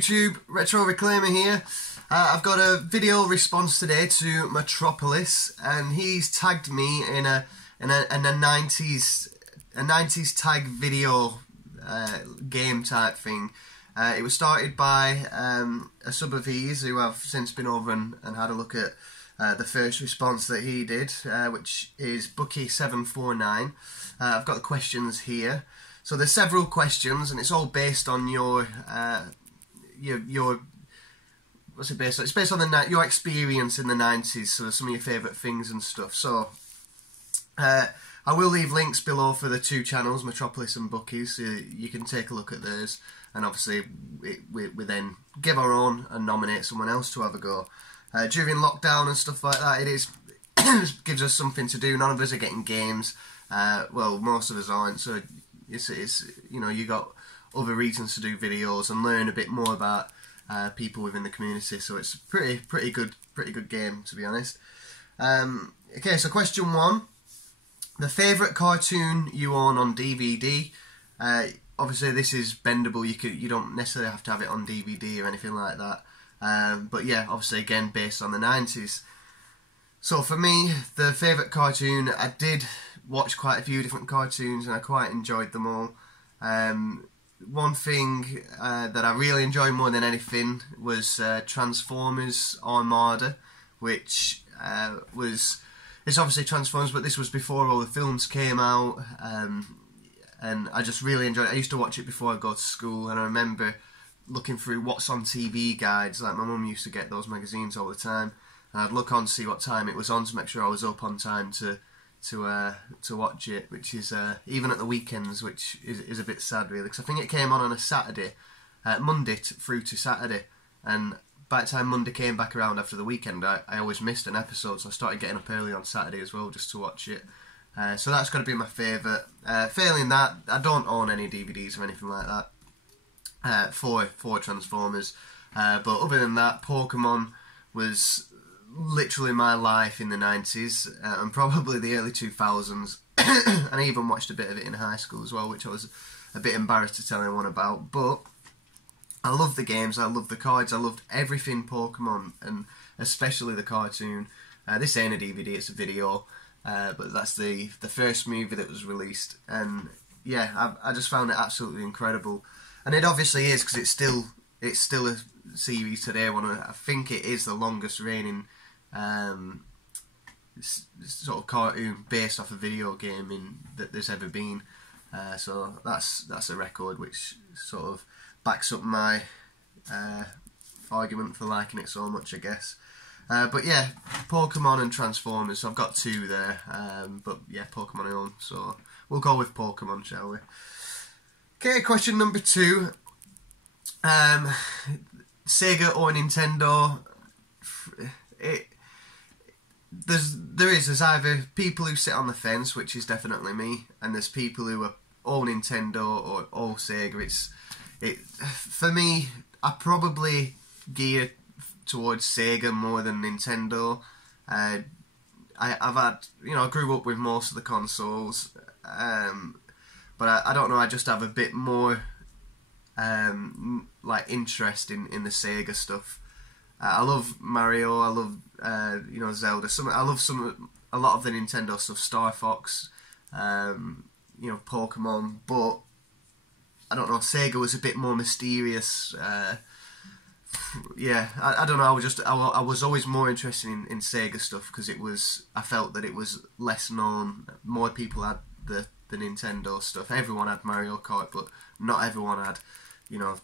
YouTube, Retro Reclaimer here. I've got a video response today to Matropolis, and he's tagged me in a 90's tag video game type thing. It was started by a sub of his who I've since been over and had a look at the first response that he did, which is Bucky 749. I've got the questions here. So there's several questions, and it's all based on your what's it based on? It's based on your experience in the 90s, so some of your favourite things and stuff. So I will leave links below for the two channels, Matropolis and Bucky's, so you can take a look at those. And obviously we then give our own and nominate someone else to have a go. During lockdown and stuff like that, it gives us something to do. None of us are getting games. Well, most of us aren't. So it's you know, you got other reasons to do videos and learn a bit more about people within the community. So it's pretty good game, to be honest. Okay, so question 1: the favourite cartoon you own on DVD. Obviously, this is bendable. You don't necessarily have to have it on DVD or anything like that. But yeah, obviously, again, based on the 90s. So for me, the favourite cartoon, I did watch quite a few different cartoons and I quite enjoyed them all. One thing that I really enjoyed more than anything was Transformers Armada, which it's obviously Transformers, but this was before all the films came out, and I just really enjoyed it. I used to watch it before I go to school, and I remember looking through what's on TV guides. Like, my mum used to get those magazines all the time, and I'd look on to see what time it was on to make sure I was up on time to watch it, which is even at the weekends, which is a bit sad really, because I think it came on a Saturday, Monday through to Saturday, and by the time Monday came back around after the weekend, I always missed an episode, so I started getting up early on Saturday as well just to watch it. So that's got to be my favourite. Failing that, I don't own any DVDs or anything like that for Transformers, but other than that, Pokemon was literally my life in the 90s and probably the early 2000s. And I even watched a bit of it in high school as well, which I was a bit embarrassed to tell anyone about. But I love the games, I love the cards, I loved everything Pokemon, and especially the cartoon. This ain't a DVD, it's a video, but that's the first movie that was released, and yeah, I just found it absolutely incredible. And it obviously is, because it's still a series today. I think it is the longest reigning sort of cartoon based off a video game that there's ever been. So that's a record which sort of backs up my argument for liking it so much, I guess. But yeah, Pokemon and Transformers, so I've got two there, but yeah, Pokemon I own, so we'll go with Pokemon, shall we? Okay, question number 2. Sega or Nintendo? There's either people who sit on the fence, which is definitely me, and there's people who are all Nintendo or all Sega. For me, I probably gear towards Sega more than Nintendo. I grew up with most of the consoles, but I don't know, I just have a bit more like interest in the Sega stuff. I love Mario, I love Zelda. I love a lot of the Nintendo stuff, Star Fox, Pokemon, but I don't know, Sega was a bit more mysterious. Yeah, I don't know, I was always more interested in Sega stuff, because I felt that it was less known. More people had the Nintendo stuff. Everyone had Mario Kart, but not everyone had,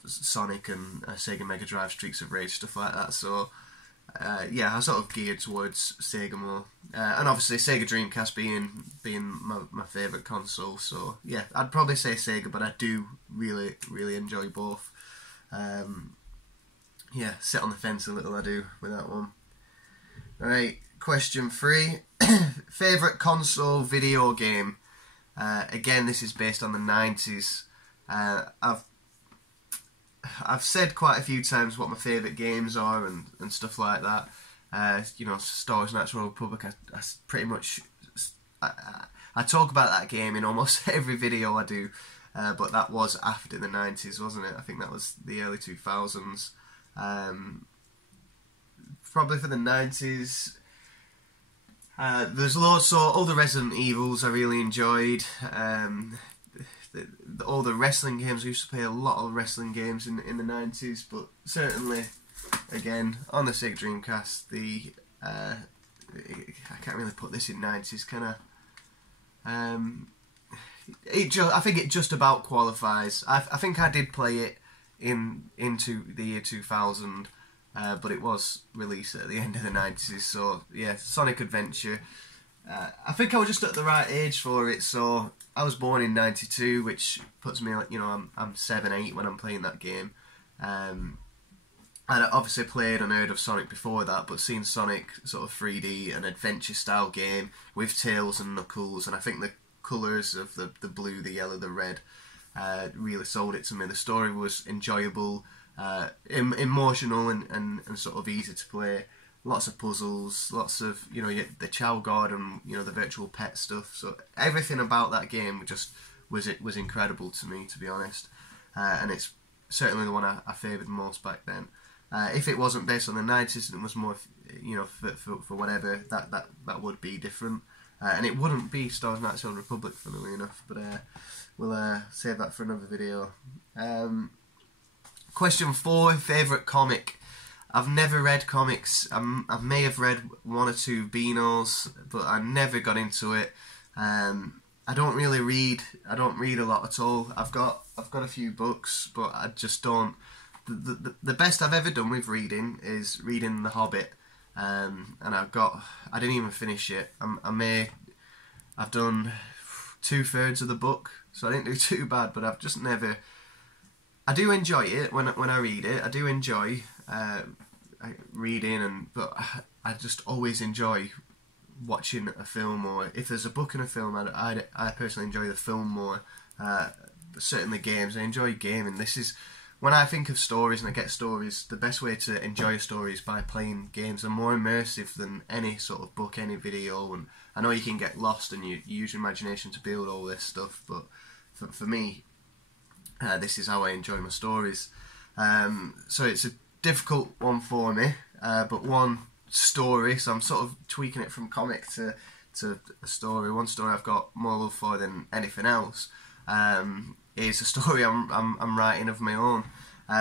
Sonic and Sega Mega Drive, Streets of Rage, stuff like that. So yeah, I sort of geared towards Sega more, and obviously Sega Dreamcast being my favourite console. So yeah, I'd probably say Sega, but I do really enjoy both. Yeah, sit on the fence a little, I do, with that one. Alright, question 3. Favourite console video game? Again, this is based on the 90s. I've said quite a few times what my favourite games are and stuff like that. Star Wars Knights of the Old Republic, I pretty much I talk about that game in almost every video I do. but that was after the 90s, wasn't it? I think that was the early 2000s. Probably for the 90s. There's loads, so all the Resident Evils I really enjoyed. All the wrestling games, I used to play a lot of wrestling games in the 90s, but certainly, again, on the Sega Dreamcast, I can't really put this in 90s, can I? I think it just about qualifies. I think I did play it into the year 2000, but it was released at the end of the 90s, so yeah, Sonic Adventure. I think I was just at the right age for it, so I was born in 92, which puts me, like, you know, I'm 7, 8 when I'm playing that game. And I obviously played and heard of Sonic before that, but seeing Sonic sort of 3D, an adventure style game with Tails and Knuckles, and I think the colours of the blue, the yellow, the red really sold it to me. The story was enjoyable, emotional and sort of easy to play. Lots of puzzles, lots of, you know, the Chow God and, you know, the virtual pet stuff. So everything about that game just was incredible to me, to be honest. And it's certainly the one I favoured most back then. If it wasn't based on the 90s and it was more, you know, for whatever, that would be different. And it wouldn't be Star Wars Knights of the Republic, funnily enough. But we'll save that for another video. Question 4, favourite comic. I've never read comics. I may have read 1 or 2 Beanos, but I never got into it. I don't really read. I don't read a lot at all. I've got a few books, but I just don't. The best I've ever done with reading is reading The Hobbit, and I didn't even finish it. I've done 2/3 of the book, so I didn't do too bad. But I've just never. I do enjoy it when I read it. I do enjoy reading, but I just always enjoy watching a film, or if there's a book and a film, I personally enjoy the film more. But certainly games, I enjoy gaming. This is when I think of stories and I get stories, the best way to enjoy a story is by playing games. They're more immersive than any sort of book, any video, and I know you can get lost and you use your imagination to build all this stuff, but for me, this is how I enjoy my stories. So it's a difficult one for me, but one story, so I'm sort of tweaking it from comic to a story. One story I've got more love for than anything else is a story I'm writing of my own,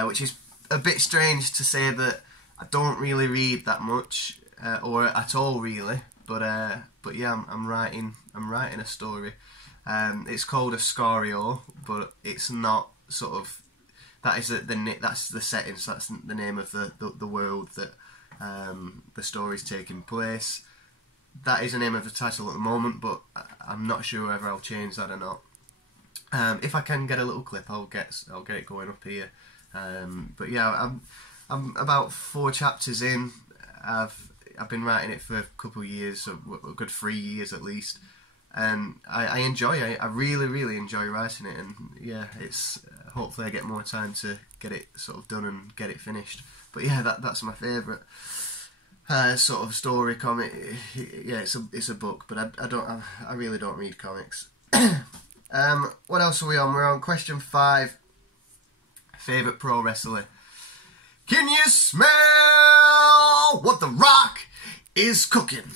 which is a bit strange to say that I don't really read that much or at all really, but yeah, I'm writing a story. It's called Ascario, but it's not sort of. That's the setting, so that's the name of the world that the story's taking place. That is the name of the title at the moment, but I'm not sure whether I'll change that or not. If I can get a little clip, I'll get it going up here. But yeah, I'm about 4 chapters in. I've been writing it for a couple of years, so a good 3 years at least. And I enjoy it. I really enjoy writing it, and yeah, it's hopefully I get more time to get it sort of done and get it finished. But yeah, that's my favourite sort of story comic. Yeah, it's a book, but I really don't read comics. What else are we on? We're on question 5. Favourite pro wrestler. Can you smell what The Rock is cooking?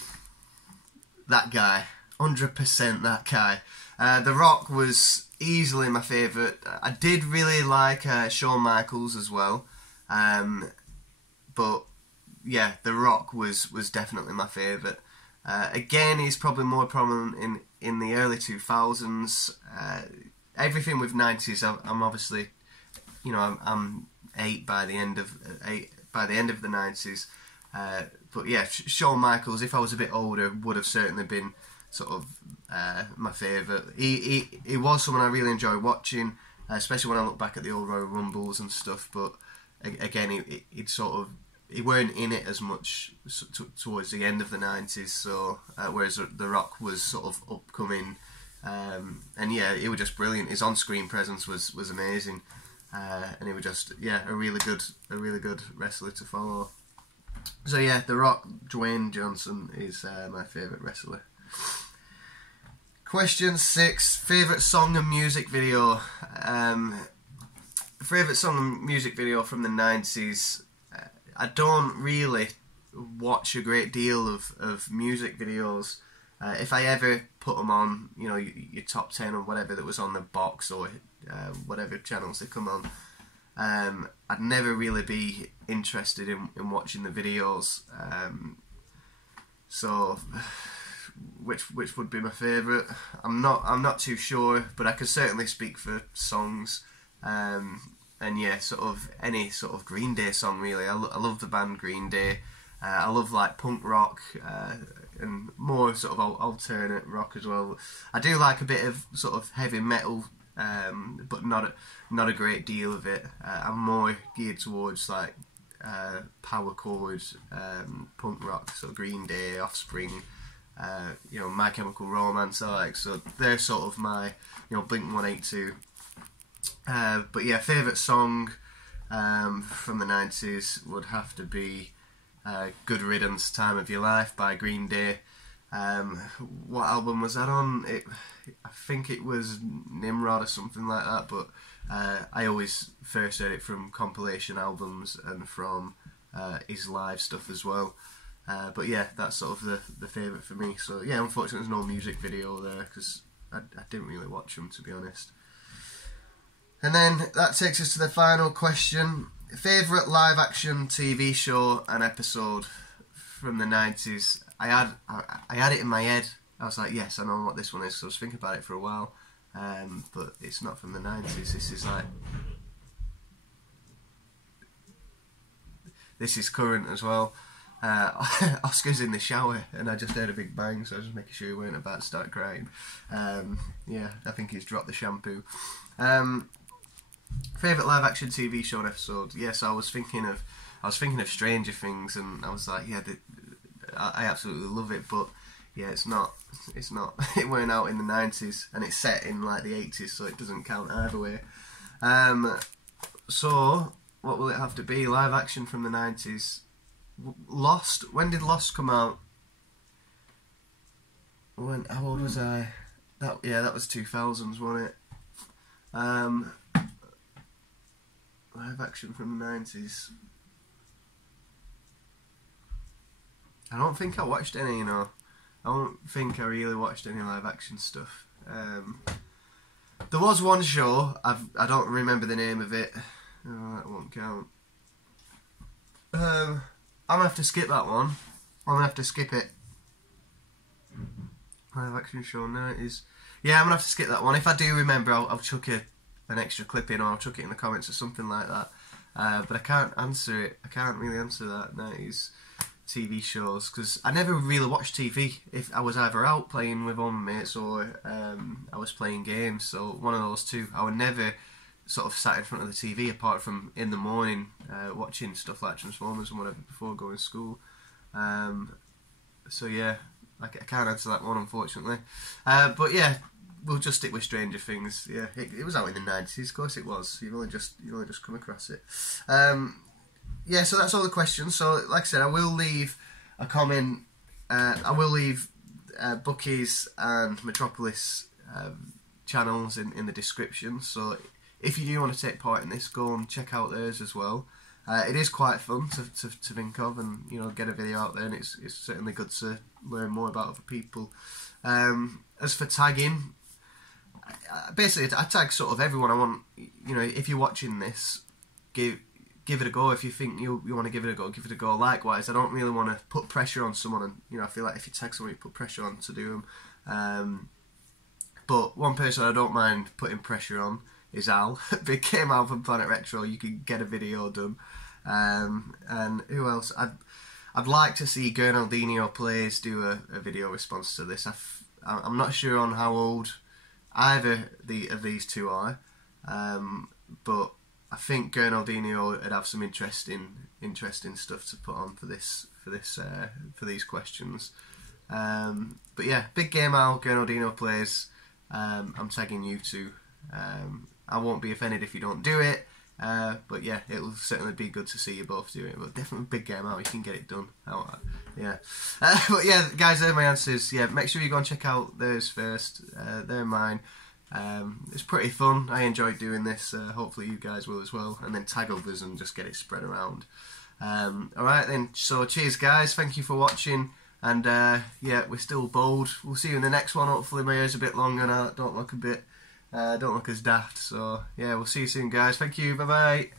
That guy. 100% that guy. The Rock was easily my favourite. I did really like Shawn Michaels as well. But yeah, The Rock was definitely my favourite. Again, he's probably more prominent in the early 2000s. Everything with 90s, I'm obviously, you know, I'm 8 by the end of the 90s. But yeah, Shawn Michaels, if I was a bit older, would have certainly been sort of my favourite. He was someone I really enjoy watching, especially when I look back at the old Royal Rumbles and stuff. But again, he weren't in it as much towards the end of the 90s. So whereas The Rock was sort of upcoming, and yeah, he was just brilliant. His on-screen presence was amazing, and he was just a really good wrestler to follow. So yeah, The Rock, Dwayne Johnson is my favourite wrestler. Question 6, favourite song and music video. Favourite song and music video from the 90s. I don't really watch a great deal of music videos. If I ever put them on, you know, your top 10 or whatever that was on the box or whatever channels they come on, I'd never really be interested in watching the videos. So which would be my favourite? I'm not too sure, but I can certainly speak for songs. And yeah, sort of any sort of Green Day song really. I love the band Green Day. I love like punk rock and more sort of alternate rock as well. I do like a bit of sort of heavy metal, but not a great deal of it. I'm more geared towards like power chord, punk rock, so Green Day, Offspring, you know, My Chemical Romance. So they're sort of my, you know, Blink-182. But yeah, favourite song from the 90s would have to be Good Riddance, Time of Your Life by Green Day. What album was that on? I think it was Nimrod or something like that, but I always first heard it from compilation albums and from his live stuff as well. But yeah, that's sort of the favourite for me. So yeah, unfortunately there's no music video there because I didn't really watch them, to be honest. And then that takes us to the final question. Favourite live action TV show and episode from the 90s. I had it in my head. I was like, yes, I know what this one is, because I was thinking about it for a while. But it's not from the 90s. This is current as well. Oscar's in the shower and I just heard a big bang, so I was just making sure he weren't about to start crying. Yeah, I think he's dropped the shampoo. Favourite live action TV show and episode. Yes, I was thinking of Stranger Things, and I was like, yeah, I absolutely love it, but yeah, it's not it weren't out in the 90s, and it's set in like the 80s, so it doesn't count either way. So what will it have to be? Live action from the 90s. Lost. When did Lost come out? How old was I? That was 2000s, wasn't it? Live action from the 90s. I don't think I watched any, you know. I don't think I really watched any live action stuff. There was one show, I don't remember the name of it. Oh, that won't count. I'm gonna have to skip that one. I'm gonna have to skip it. Live action show 90s. Yeah, I'm gonna have to skip that one. If I do remember, I'll chuck an extra clip in, or I'll chuck it in the comments or something like that. But I can't answer it. I can't really answer that 90s TV shows, because I never really watched TV. If I was either out playing with all my mates or I was playing games, so one of those two. I would never sort of sat in front of the TV apart from in the morning watching stuff like Transformers and whatever before going to school. So yeah, I can't answer that one, unfortunately. But yeah, we'll just stick with Stranger Things. Yeah, it was out in the 90s, of course it was. You've only just come across it. Yeah, so that's all the questions. So, like I said, I will leave a comment. I will leave Bucky's and Matropolis channels in the description. So, if you do want to take part in this, go and check out theirs as well. It is quite fun to think of, and you know, get a video out there, and it's certainly good to learn more about other people. As for tagging, basically, I tag sort of everyone I want. You know, if you're watching this, give it a go. If you think you want to give it a go, give it a go. Likewise, I don't really want to put pressure on someone, and you know, I feel like if you tag someone, you put pressure on to do them. But one person I don't mind putting pressure on is Al. Big Game Al from Planet Retro. You can get a video done. And who else? I'd like to see Gurnaldinho Plays do a video response to this. I'm not sure on how old either of these two are, but I think Gurnaldinho would have some interesting stuff to put on for these questions. But yeah, Big Game Al, Gurnaldinho Plays. I'm tagging you too. I won't be offended if you don't do it. But yeah, it'll certainly be good to see you both do it. But definitely a big game out, you can get it done. Yeah. But yeah, guys, they're my answers. Yeah, make sure you go and check out theirs first. They're mine. It's pretty fun. I enjoyed doing this. Hopefully you guys will as well. And then tag others and just get it spread around. Alright then, so cheers guys, thank you for watching. And yeah, we're still bold. We'll see you in the next one. Hopefully my hair's a bit longer now. Don't look as daft. So yeah, we'll see you soon guys. Thank you, bye bye.